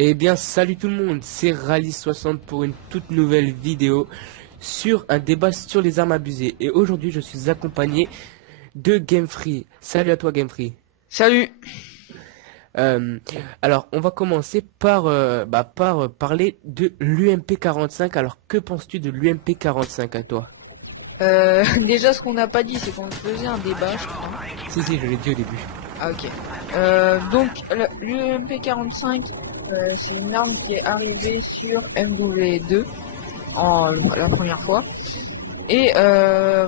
Eh bien, salut tout le monde, c'est Rally60 pour une toute nouvelle vidéo sur un débat sur les armes abusées. Et aujourd'hui, je suis accompagné de Gamefree. Salut à toi, Gamefree. Salut. Euh, alors, on va commencer par parler de l'UMP 45. Alors, que penses-tu de l'UMP 45 à toi? Déjà, ce qu'on n'a pas dit, c'est qu'on faisait un débat, je crois. Si, je l'ai dit au début. Ah, ok. Donc, l'UMP45, c'est une arme qui est arrivée sur MW2 la première fois. Et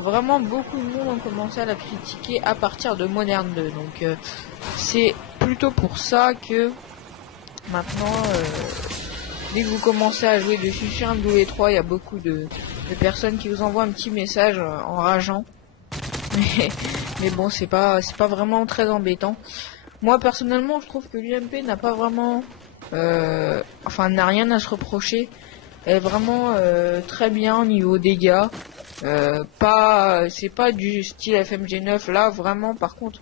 vraiment, beaucoup de monde ont commencé à la critiquer à partir de Modern 2. Donc, c'est plutôt pour ça que maintenant, dès que vous commencez à jouer dessus sur MW3, il y a beaucoup de personnes qui vous envoient un petit message en rageant. Mais, mais bon, c'est pas vraiment très embêtant. Moi personnellement, je trouve que l'UMP n'a pas vraiment, n'a rien à se reprocher. Elle est vraiment très bien au niveau dégâts. C'est pas du style FMG9 là, vraiment. Par contre,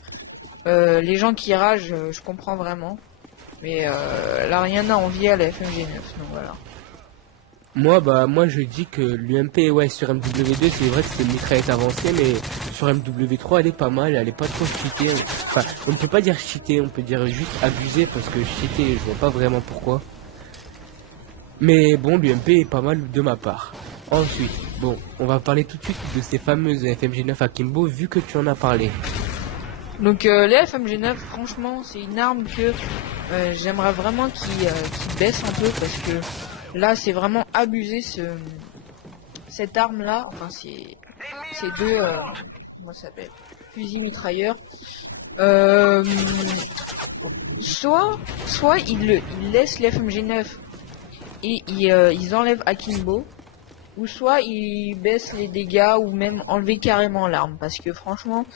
les gens qui ragent, je comprends vraiment. Mais là, rien à envier à la FMG9. Donc voilà. Moi, je dis que l'UMP, ouais, sur MW2, c'est vrai que c'est une mitraillette avancée, mais sur MW3, elle est pas mal, elle est pas trop cheatée. Enfin, on ne peut pas dire cheatée, on peut dire juste abusée, parce que cheatée, je vois pas vraiment pourquoi. Mais bon, l'UMP est pas mal de ma part. Ensuite, bon, on va parler tout de suite de ces fameuses FMG9 Akimbo, vu que tu en as parlé. Donc les FMG9, franchement, c'est une arme que j'aimerais vraiment qu'il baisse un peu parce que là, c'est vraiment abusé cette arme-là. Enfin, c'est deux, comment ça s'appelle, fusils mitrailleurs. Euh, soit ils laissent les FMG9 et ils enlèvent Akimbo, ou soit ils baissent les dégâts ou même enlever carrément l'arme parce que franchement.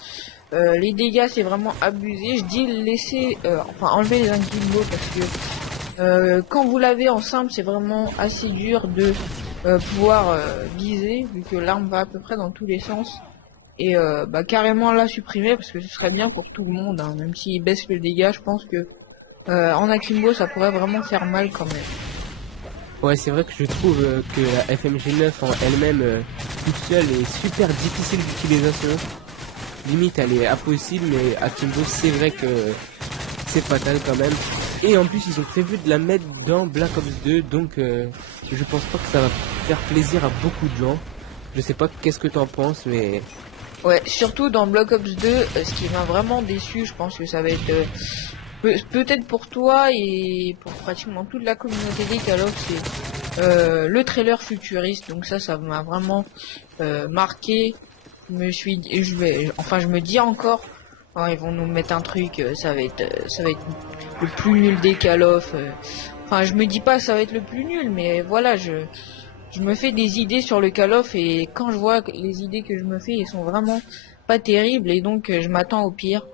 Les dégâts c'est vraiment abusé. Je dis laisser, enlever les Akimbo parce que quand vous l'avez en simple c'est vraiment assez dur de pouvoir viser vu que l'arme va à peu près dans tous les sens. Et carrément la supprimer parce que ce serait bien pour tout le monde, hein. Même s'il baisse le dégât, je pense que en Akimbo ça pourrait vraiment faire mal quand même. Ouais, c'est vrai que je trouve que la FMG9 en elle-même, toute seule, est super difficile d'utilisation. Limite, elle est impossible, mais Akimbo, c'est vrai que c'est fatal quand même. Et en plus, ils ont prévu de la mettre dans Black Ops 2, donc je pense pas que ça va faire plaisir à beaucoup de gens. Je sais pas qu'est-ce que t'en penses, mais Ouais, surtout dans Black Ops 2, ce qui m'a vraiment déçu, je pense que ça va être peut-être pour toi et pour pratiquement toute la communauté des Call of, c'est le trailer futuriste. Donc ça m'a vraiment marqué. Je me dis encore, oh, ils vont nous mettre un truc, ça va être le plus nul des Call of. Enfin, je me dis pas que ça va être le plus nul, mais voilà, je me fais des idées sur le Call of et quand je vois que les idées que je me fais, elles sont vraiment pas terribles et donc je m'attends au pire.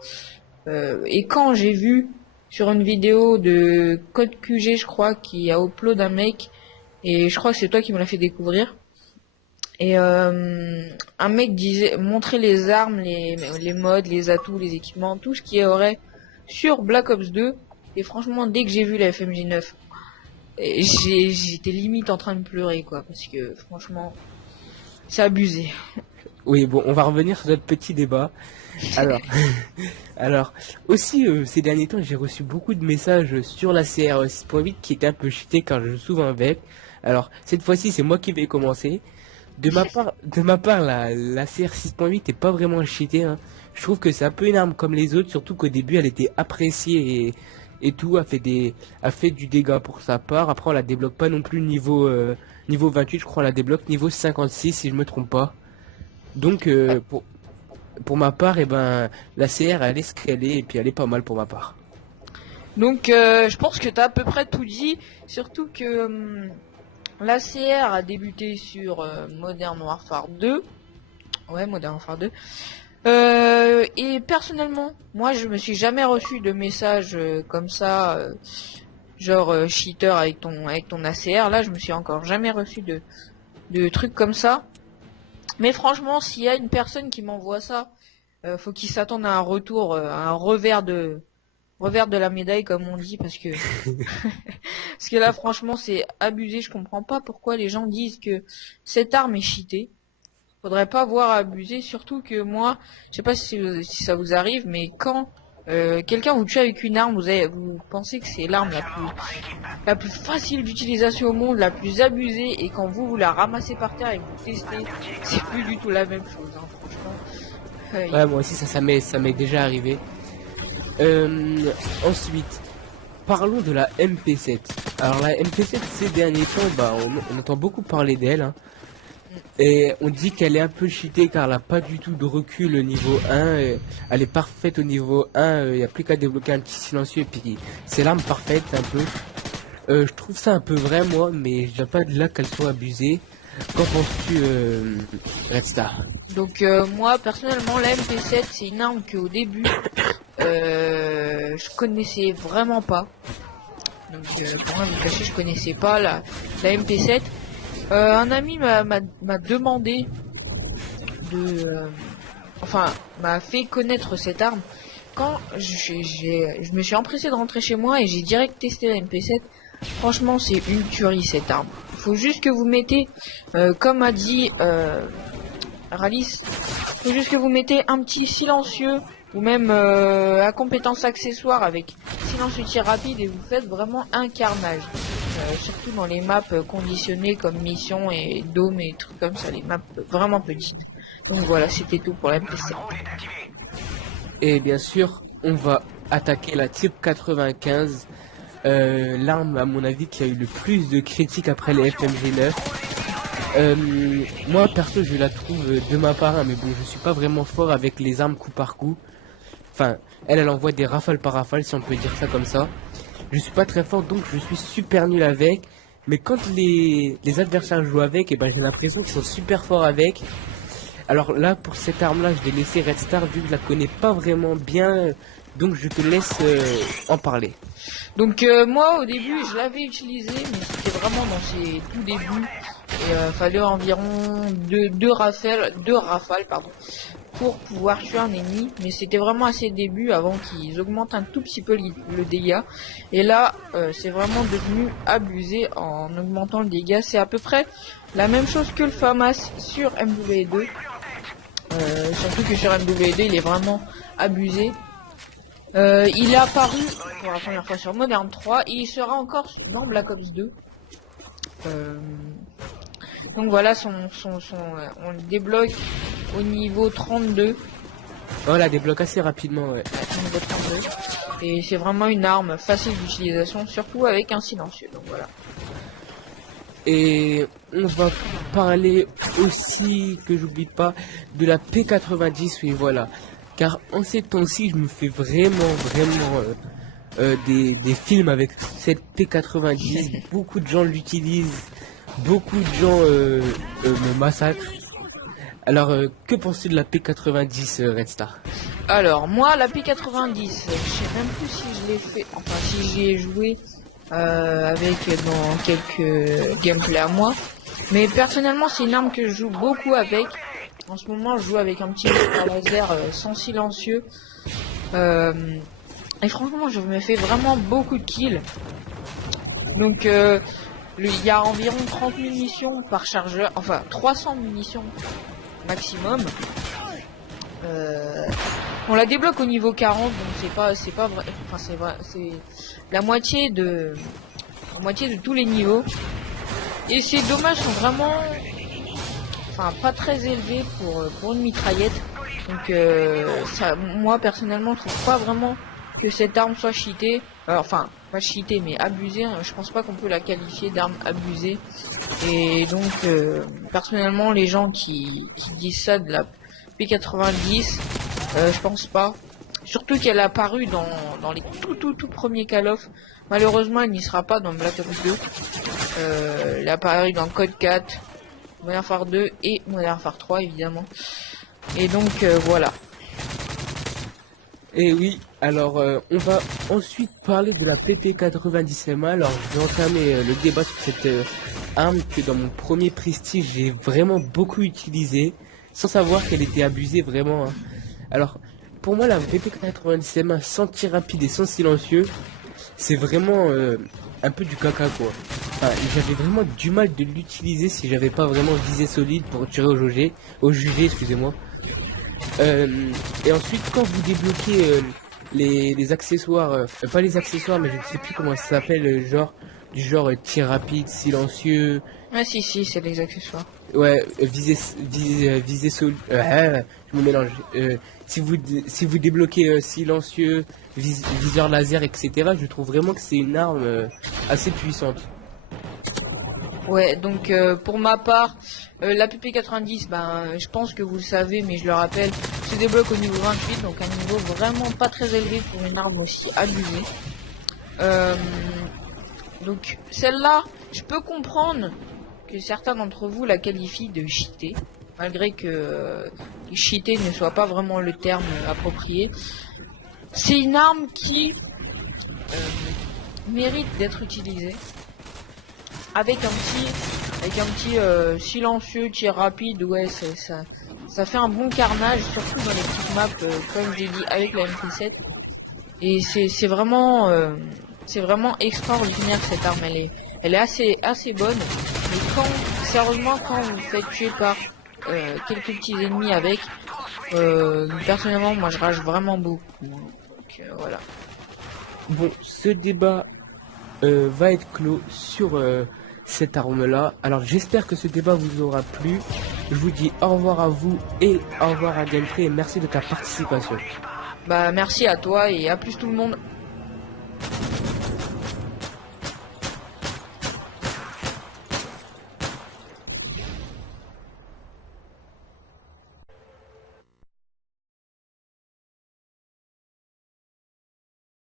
Et quand j'ai vu sur une vidéo de Code QG, je crois, qui a upload un mec, et je crois que c'est toi qui me l'as fait découvrir. Et un mec montrait les armes, les modes, les atouts, les équipements, tout ce qu'il y aurait sur Black Ops 2. Et franchement, dès que j'ai vu la FMJ9, j'étais limite en train de pleurer, quoi, parce que franchement, c'est abusé. oui, bon, on va revenir sur notre petit débat. Alors, alors, aussi ces derniers temps, j'ai reçu beaucoup de messages sur la CR 6.8 qui était un peu cheaté quand je joue souvent avec. Alors, cette fois-ci, c'est moi qui vais commencer. De ma part, la CR 6.8 est pas vraiment cheatée, hein. Je trouve que c'est un peu une arme comme les autres, surtout qu'au début, elle était appréciée et tout, a fait du dégât pour sa part. Après, on la débloque pas non plus niveau 28, je crois, on la débloque niveau 56 si je me trompe pas. Donc, pour ma part, eh ben, la CR, elle est ce qu'elle est, et puis elle est pas mal pour ma part. Donc, je pense que t'as à peu près tout dit, surtout que la CR a débuté sur Modern Warfare 2. Ouais, Modern Warfare 2. Et personnellement, moi, je me suis jamais reçu de message comme ça, genre cheater avec ton ACR. Là, je me suis encore jamais reçu de trucs comme ça. Mais franchement, s'il y a une personne qui m'envoie ça, faut qu'il s'attende à un retour, à un revers de la médaille, comme on dit, parce que Parce que là, franchement, c'est abusé. Je comprends pas pourquoi les gens disent que cette arme est cheatée. Faudrait pas voir abuser, surtout que moi, je sais pas si ça vous arrive, mais quand quelqu'un vous tue avec une arme, vous pensez que c'est l'arme la plus facile d'utilisation au monde, la plus abusée, et quand vous la ramassez par terre et que vous testez, c'est plus du tout la même chose, hein, franchement. Ouais, moi aussi, ça m'est déjà arrivé. Ensuite, parlons de la MP7. Alors la MP7, ces derniers temps, bah, on entend beaucoup parler d'elle, hein. Et on dit qu'elle est un peu cheatée car elle a pas du tout de recul au niveau 1. Elle est parfaite au niveau 1. Il n'y a plus qu'à débloquer un petit silencieux et puis c'est l'arme parfaite un peu. Je trouve ça un peu vrai moi, mais je viens pas de là qu'elle soit abusée. Qu'en penses-tu, Red Star? Donc moi, personnellement, la MP7, c'est une arme que au début, je connaissais vraiment pas. Donc pour moi, vous cacher, je connaissais pas la MP7. Un ami m'a demandé enfin, m'a fait connaître cette arme quand je me suis empressé de rentrer chez moi et j'ai direct testé la MP7. Franchement, c'est une tuerie cette arme. Il faut juste que vous mettez, comme a dit Ralis, faut juste que vous mettez un petit silencieux ou même à compétence accessoire avec silencieux tir rapide et vous faites vraiment un carnage. Surtout dans les maps conditionnées comme mission et dôme et trucs comme ça, les maps vraiment petites. Donc voilà, c'était tout pour la MP7. Et bien sûr, on va attaquer la Type 95. L'arme à mon avis qui a eu le plus de critiques après les FMG9. Moi perso je la trouve de ma part, hein, mais bon je suis pas vraiment fort avec les armes coup par coup. Enfin elle envoie des rafales par rafale si on peut dire ça comme ça. Je suis pas très fort donc je suis super nul avec. Mais quand les adversaires jouent avec, et ben j'ai l'impression qu'ils sont super forts avec. Alors là pour cette arme là je vais laisser Red Star vu que je la connais pas vraiment bien. Donc je te laisse en parler. Donc moi au début je l'avais utilisé mais c'était vraiment dans ses tout débuts et fallait environ deux rafales pardon pour pouvoir tuer un ennemi, mais c'était vraiment à ses débuts avant qu'ils augmentent un tout petit peu le dégât. Et là c'est vraiment devenu abusé en augmentant le dégât. C'est à peu près la même chose que le FAMAS sur MW2, surtout que sur MW2 il est vraiment abusé. Il est apparu pour la première fois sur Modern 3 et il sera encore dans Black Ops 2. Donc voilà, on le débloque au niveau 32. On la débloque assez rapidement, ouais. Au niveau 32. Et c'est vraiment une arme facile d'utilisation, surtout avec un silencieux. Donc voilà. Et on va parler aussi, que j'oublie pas, de la P90, oui voilà. Car en ces temps-ci, je me fais vraiment des films avec cette P90. Beaucoup de gens l'utilisent, beaucoup de gens me massacrent. Alors, que penses-tu de la P90, Red Star? Alors, moi, la P90, je sais même plus si je l'ai fait, enfin si j'y ai joué avec dans quelques gameplays à moi. Mais personnellement, c'est une arme que je joue beaucoup avec. En ce moment, je joue avec un petit laser sans silencieux. Et franchement, je me fais vraiment beaucoup de kills. Donc, il y a environ 30 munitions par chargeur, enfin 300 munitions maximum. On la débloque au niveau 40, donc c'est pas vrai. Enfin, c'est vrai, c'est la moitié de tous les niveaux. Et ces dommages sont vraiment, enfin, pas très élevés pour une mitraillette. Donc, ça, moi personnellement, je trouve pas vraiment que cette arme soit cheatée. Enfin, pas cheatée, mais abusée. Je pense pas qu'on peut la qualifier d'arme abusée. Et donc, personnellement, les gens qui disent ça de la P90, je pense pas. Surtout qu'elle a apparu dans les tout premiers Call of. Malheureusement, elle n'y sera pas dans Black Ops 2. Elle a apparu dans Code 4, Modern Warfare 2 et Modern Warfare 3 évidemment. Et donc voilà. Et oui, alors on va ensuite parler de la PP90MA. Alors je vais entamer le débat sur cette arme que dans mon premier prestige j'ai vraiment beaucoup utilisé, sans savoir qu'elle était abusée vraiment, hein. Alors pour moi la PP90MA sans tir rapide et sans silencieux, c'est vraiment un peu du caca quoi. Enfin, j'avais vraiment du mal de l'utiliser si j'avais pas vraiment visé solide pour tirer au jugé, excusez-moi. Et ensuite, quand vous débloquez les accessoires, pas les accessoires, mais je ne sais plus comment ça s'appelle, du genre tir rapide, silencieux, Ah si, c'est les accessoires. ouais, viser je me mélange. Si vous débloquez silencieux, viseur laser, etc., je trouve vraiment que c'est une arme assez puissante. Ouais, donc pour ma part, la PP90, ben je pense que vous le savez, mais je le rappelle, se débloque au niveau 28, donc un niveau vraiment pas très élevé pour une arme aussi abusée. Euh, donc celle-là, je peux comprendre que certains d'entre vous la qualifient de cheatée, malgré que cheater ne soit pas vraiment le terme approprié. C'est une arme qui mérite d'être utilisée avec un petit silencieux tir rapide. Ouais, ça fait un bon carnage, surtout dans les petites maps, comme j'ai dit, avec la MP7. Et c'est vraiment extraordinaire cette arme. Elle est assez bonne. Mais sérieusement, quand vous faites tuer par quelques petits ennemis avec, personnellement, moi je rage vraiment beaucoup. Donc voilà. Bon, ce débat va être clos sur cette arme-là. Alors j'espère que ce débat vous aura plu. Je vous dis au revoir à vous et au revoir à Gameplay et merci de ta participation. Bah merci à toi et à plus tout le monde.